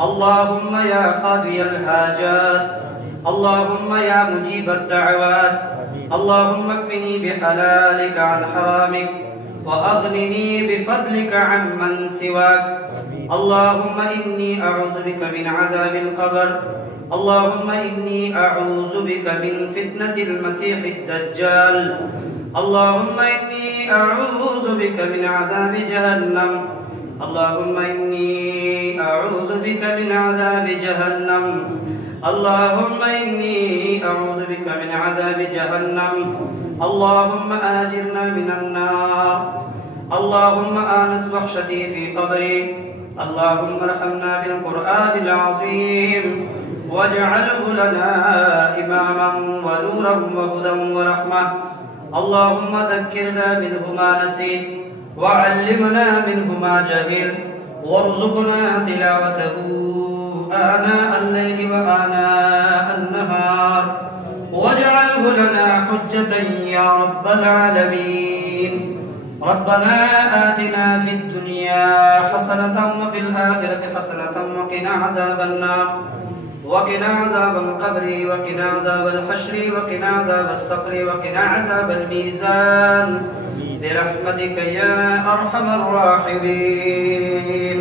اللهم يا قاضي الحاجات، اللهم يا مجيب الدعوات، اللهم اكفني بحلالك عن حرامك وأغنني بفضلك عمن سواك. اللهم إني أعوذ بك من عذاب القبر، اللهم إني أعوذ بك من فتنة المسيح الدجال، اللهم إني أعوذ بك من عذاب جهنم، اللهم إني أعوذ بك من عذاب جهنم، اللهم إني أعوذ بك من عذاب جهنم، اللهم آجرنا من النار، اللهم آنس وحشتي في قبري، اللهم ارحمنا بالقرآن العظيم واجعله لنا إماما ونورا وهدى ورحمة. اللهم ذكرنا منه ما نسيت وعلمنا منه ما جهل وارزقنا تلاوته آناء الليل وآناء النهار واجعله لنا حجة يا رب العالمين. ربنا آتنا في الدنيا حسنة وفي الآخرة حسنة وقنا عذاب النار وقنا عذاب القبر وقنا عذاب الحشر وقنا عذاب الصقر وقنا عذاب الميزان برحمتك يا أرحم الراحمين.